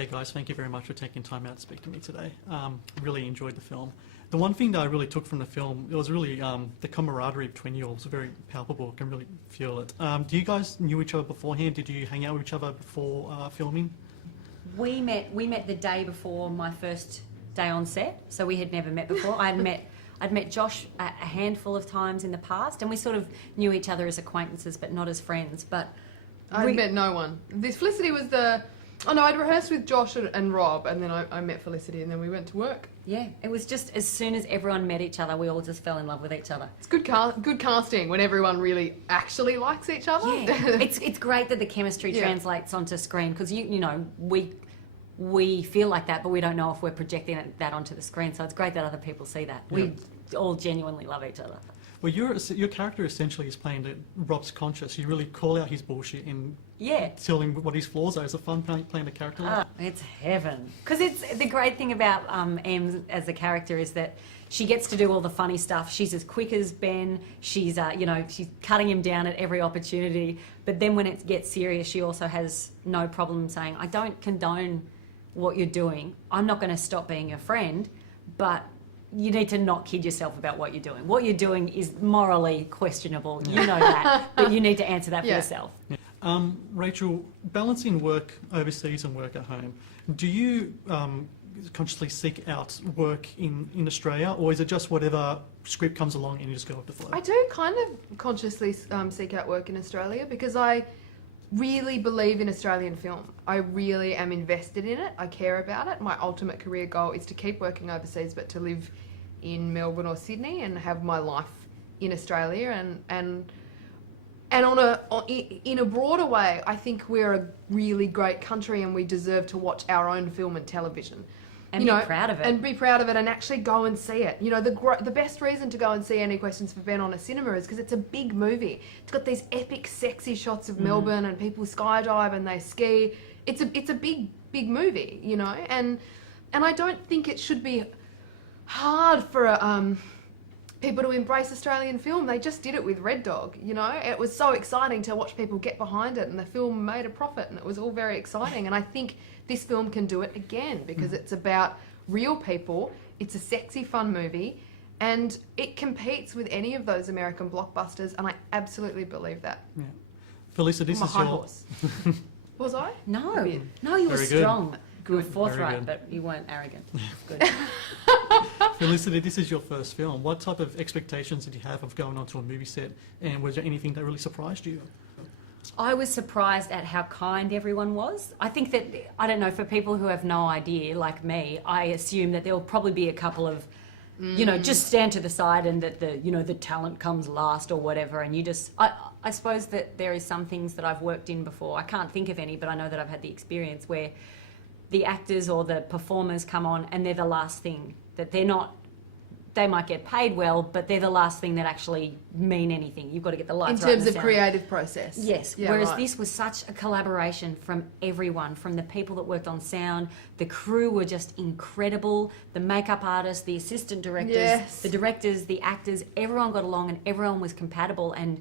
Okay, guys, thank you very much for taking time out to speak to me today. Really enjoyed the film. The one thing that I really took from the film, it was really the camaraderie between you all was very palpable. I can really feel it. Do you guys knew each other beforehand? Did you hang out with each other before filming? We met the day before my first day on set, so we had never met before. I'd met Josh a handful of times in the past, and we sort of knew each other as acquaintances, but not as friends. But I'd met no one. This Felicity was the... Oh no, I'd rehearsed with Josh and Rob, and then I met Felicity, and then we went to work. Yeah, it was just as soon as everyone met each other, we all just fell in love with each other. It's good casting when everyone really actually likes each other. Yeah, it's great that the chemistry translates onto screen, because you know we feel like that, but we don't know if we're projecting that onto the screen. So it's great that other people see that. We all genuinely love each other. Well, your character essentially is playing Rob's conscious. You really call out his bullshit and telling what his flaws are. Is it fun playing a character like that? It's heaven. Because it's the great thing about Em as a character is that she gets to do all the funny stuff. She's as quick as Ben. She's she's cutting him down at every opportunity. But then when it gets serious, she also has no problem saying, "I don't condone what you're doing. I'm not going to stop being your friend, but you need to not kid yourself about what you're doing. What you're doing is morally questionable. You know that, but you need to answer that for yourself." Yeah. Rachel, balancing work overseas and work at home, do you consciously seek out work in Australia, or is it just whatever script comes along and you just go with the flow? I do kind of consciously seek out work in Australia because I really believe in Australian film. I really am invested in it. I care about it. My ultimate career goal is to keep working overseas, but to live in Melbourne or Sydney and have my life in Australia. And in a broader way, I think we're a really great country and we deserve to watch our own film and television. And be proud of it. And be proud of it and actually go and see it. You know, the best reason to go and see Any Questions for Ben on a cinema is because it's a big movie. It's got these epic, sexy shots of Melbourne and people skydive and they ski. It's a big movie, you know. And I don't think it should be hard for people to embrace Australian film. They just did it with Red Dog, you know. It was so exciting to watch people get behind it and the film made a profit and it was all very exciting. And I think this film can do it again because it's about real people. It's a sexy, fun movie and it competes with any of those American blockbusters and I absolutely believe that. Yeah. Felisa, this is your... horse. Was I? No, you were Very strong. good. You were forthright, good. but you weren't arrogant. Good. Felicity, this is your first film. What type of expectations did you have of going onto a movie set, and was there anything that really surprised you? I was surprised at how kind everyone was. I think that, I don't know, for people who have no idea, like me, I assume that there will probably be a couple of, you know, just stand to the side and that the talent comes last or whatever. And you just, I suppose that there is some things that I've worked in before. I can't think of any, but I know that I've had the experience where the actors or the performers come on and they're the last thing, that they're not, they might get paid well, but they're the last thing that actually mean anything. You've got to get the lights right. In terms of creative process. Yes, Yeah, whereas right. this was such a collaboration from everyone, from the people that worked on sound, the crew were just incredible, the makeup artists, the assistant directors, the directors, the actors, everyone got along and everyone was compatible and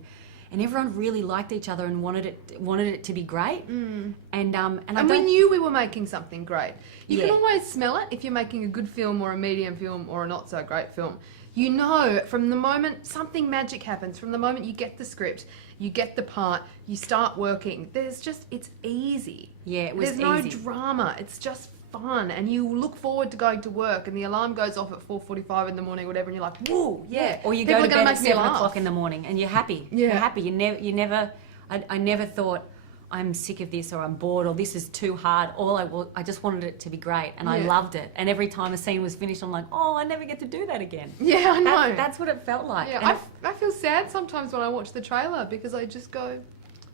everyone really liked each other and wanted it to be great. And we knew we were making something great. You can always smell it if you're making a good film or a medium film or a not so great film. You know from the moment something magic happens, from the moment you get the script, you get the part, you start working, it's easy. Yeah, it was There's no easy. drama, it's just fun and you look forward to going to work and the alarm goes off at 4:45 in the morning or whatever and you're like, whoa, yeah. Or you People go to are gonna bed at make me 7 laugh. o'clock in the morning and you're happy. Yeah. You're happy. You never, I never thought, I'm sick of this or I'm bored or this is too hard. I just wanted it to be great and I loved it. And every time a scene was finished, I'm like, oh, I never get to do that again. Yeah, I know. That's what it felt like. Yeah, I feel sad sometimes when I watch the trailer because I just go,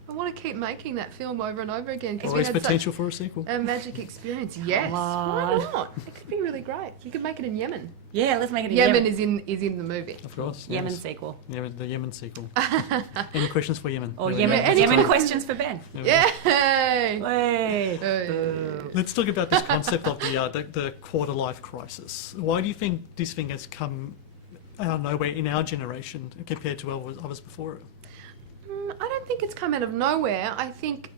I want to keep making that film over and over again. Always potential for a sequel. A magic experience. Yes. Why not? It could be really great. You could make it in Yemen. Yeah, let's make it a Yemen is in the movie. Of course. Yemen yes. sequel. The Yemen sequel. Any questions for Yemen? Or Really? Yemen questions for Ben. Yay! Hey. Let's talk about this concept of the quarter life crisis. Why do you think this thing has come out of nowhere in our generation compared to others before it? I don't think it's come out of nowhere. I think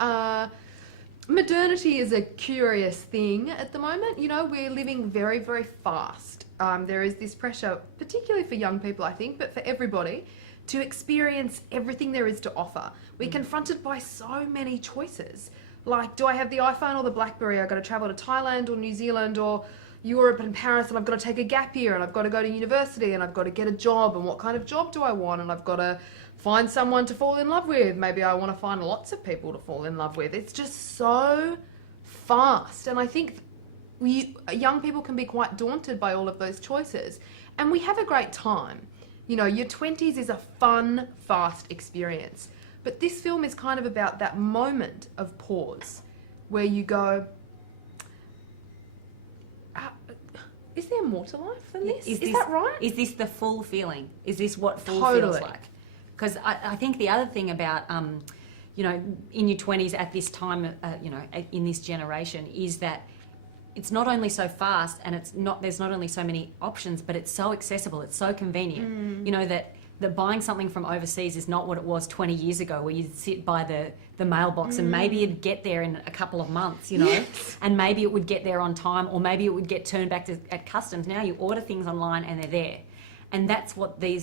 modernity is a curious thing at the moment. You know, we're living very, very fast. There is this pressure, particularly for young people, I think, but for everybody, to experience everything there is to offer. We're confronted by so many choices. Like, do I have the iPhone or the BlackBerry? I've got to travel to Thailand or New Zealand or Europe and Paris, and I've got to take a gap year, and I've got to go to university, and I've got to get a job, and what kind of job do I want? And I've got to find someone to fall in love with. Maybe I want to find lots of people to fall in love with. It's just so fast. And I think young people can be quite daunted by all of those choices. And we have a great time. You know, your 20s is a fun, fast experience. But this film is kind of about that moment of pause where you go, is there more to life than this? Is that right? Is this the full feeling? Is this what full Totally. feels like? Because I think the other thing about, you know, in your 20s at this time, you know, in this generation, is that it's not only so fast and there's not only so many options, but it's so accessible, it's so convenient. You know, that buying something from overseas is not what it was 20 years ago, where you'd sit by the mailbox and maybe it'd get there in a couple of months, you know, Yes. and maybe it would get there on time, or maybe it would get turned back at customs. Now you order things online and they're there. And that's what the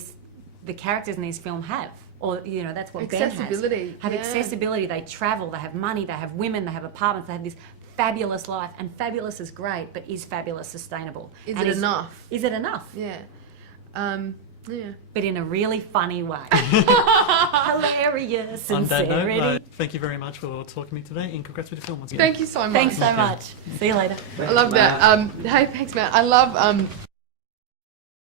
characters in these films have. Or, you know, that's what Ben has. Accessibility, Have yeah. accessibility. They travel, they have money, they have women, they have apartments, they have this fabulous life. And fabulous is great, but is fabulous sustainable? Is And it enough? Is it enough? Yeah. Yeah. But in a really funny way. Hilarious On that note, sincerity. thank you very much for talking to me today, and congrats with the film once again. Thank you so much. Thanks so much. See you later. I love that. Hey, thanks, Matt. I love